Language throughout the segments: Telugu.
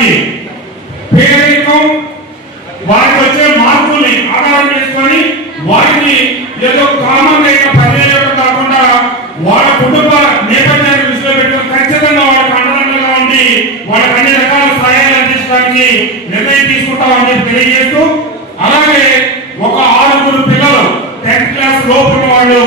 వారికి పేదరికం వారికి వచ్చే మార్పుల్ని ఆధారం చేసుకొని వారికి ఏదో కామన్ పదివేలు కాకుండా వాళ్ళ కుటుంబ నేపథ్యాన్ని దృష్టిలో పెట్టుకుని ఖచ్చితంగా వాళ్ళకి అండదండగా ఉండి వాళ్ళకి అన్ని రకాల సహాయాలు అందించడానికి నిర్ణయం తీసుకుంటామని చెప్పి తెలియజేస్తూ, అలాగే ఒక 6 పిల్లలు 10th క్లాస్ లోపల వాళ్ళు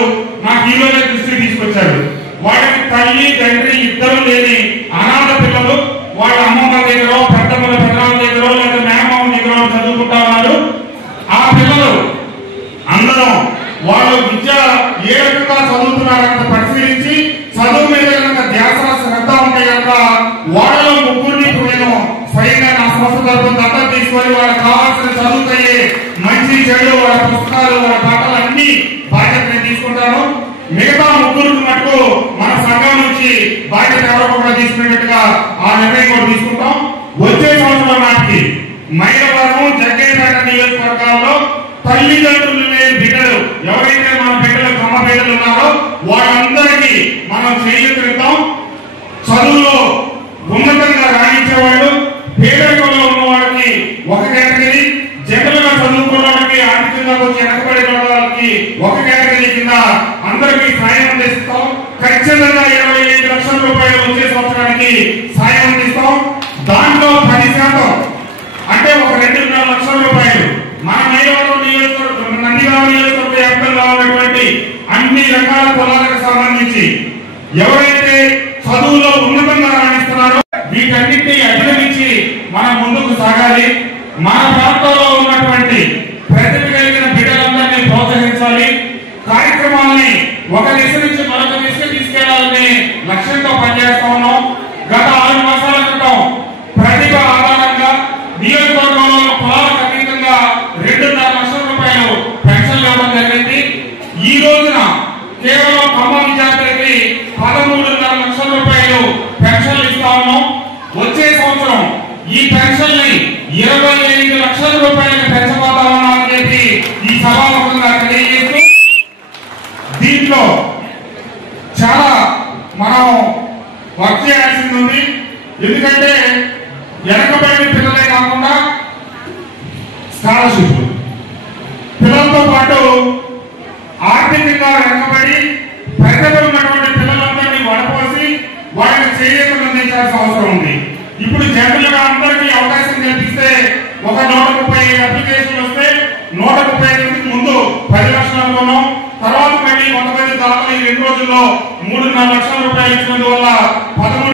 నాకు ఈ రోజు దృష్టికి తీసుకొచ్చారు. వాళ్ళకి తల్లి తండ్రి ఇద్దరు లేని అనాథ పిల్లలు వాళ్ళ అమ్మమ్మ దగ్గర పెద్దమ్మల పెద్దమ్మ దగ్గర లేదా మేనమామ దగ్గర చదువుకుంటా ఉన్నారు. ఆ పిల్లలు అందరం వాళ్ళు విద్య ఏ రకంగా చదువుతున్నారన్న పరిశీలించి చదువు మీద కనుక ధ్యాస శ్రద్ధ ఉంటే కనుక వాళ్ళలో 3 నేను స్వయంగా నా సంస్థ తరపున దత్తత తీసుకొని వాళ్ళకి కావాల్సిన చదువుకయ్యే మంచి చెడు వాళ్ళ పుస్తకాలు వాళ్ళ పాటలు అన్ని బాధ్యత నేను తీసుకుంటాను. మిగతా 3 మటుకు మన సంఘం నుంచి బాధ్యత ఎవరో కూడా తీసుకునేట్టుగా ఆ నిర్ణయం కూడా తీసుకుంటాం. వచ్చే సంవత్సరం నాటికి మైలవరం జగ్గేపేట నియోజకవర్గాల్లో తల్లిదండ్రులు లేని బిడ్డలు ఎవరైతే మన బిడ్డలు కమ్మ బిడ్డలు ఉన్నారో వాళ్ళందరికీ మనం చేయూతనిద్దాం. చదువులో ఉన్నతంగా రాణించేవాళ్ళు, పేదరికంలో ఉన్న వాళ్ళకి ఒక కేటగిరీ, జనరల్ గా చదువుకున్న వాళ్ళకి ఆర్థికంగా కొంచెం వెనకబడిన వాళ్ళకి ఒక కేటగిరీ కింద అందరికీ సాయం అందిస్తాం. ఖచ్చితంగా 25 లక్షల రూపాయలు వచ్చే సంవత్సరానికి సాయం అందిస్తాం. దాంట్లో 10% అంటే ఒక 2.5 లక్షల రూపాయలు మన మైలవరం నియోజకవర్గం నందిగామ నియోజకవర్గ వ్యాప్తంగా ఉన్నటువంటి అన్ని రకాల కులాలకు సంబంధించి ఎవరైతే చదువులో ఉన్నతంగా రాణిస్తున్నారో వీటన్నిటిని అభినందించి మనం ముందుకు సాగాలి. మన ప్రాంతంలో ఉన్నటువంటి ప్రతిభ కలిగిన బిడ్డలందరినీ ప్రోత్సహించాలి. కార్యక్రమాన్ని ఒక దిశ నుంచి మరొక దిశకు తీసుకెళ్లాలని లక్ష్యంతో పనిచేస్తా ఉన్నాం. గత 6 మాసాల క్రితం ప్రతిభ ఆధారంగా నియోజకవర్గంలో కులాలకు అతీతంగా 2.5 లక్షల రూపాయలు పెన్షన్లు ఇవ్వడం జరిగింది. ఈ రోజున కేవలం ఖమ్మం విద్యార్థులకి 13.5 లక్షల రూపాయలు పెన్షన్లు ఇస్తా ఉన్నాం. వచ్చే సంవత్సరం ఈ పెన్షన్ని 25 లక్షల రూపాయలకు పెంచబోతా ఉన్నామని చెప్పి ఈ సభాముఖంగా తెలియజేస్తూ, దీంట్లో చాలా మనం వర్క్ చేయాల్సింది ఉంది. ఎందుకంటే వెనకబడిన పిల్లలే కాకుండా స్కాలర్షిప్ పిల్లలతో పాటు ఆర్థికంగా వెనకబడి ప్రజలు ఉన్నటువంటి పిల్లలందరినీ వడపోసి వాళ్ళకి చేయూతను అందించాల్సిన అవసరం ఉంది. ఇప్పుడు జనరల్ గా అందరికీ అవకాశం కల్పిస్తే ఒక 135 అప్లికేషన్లు వస్తే 135 ముందు 10 లక్షలు అనుకున్నాం. తర్వాత మళ్ళీ కొంతమంది దాదాపు 2 రోజుల్లో 3.5 లక్షల రూపాయలు ఇచ్చినందువల్ల 13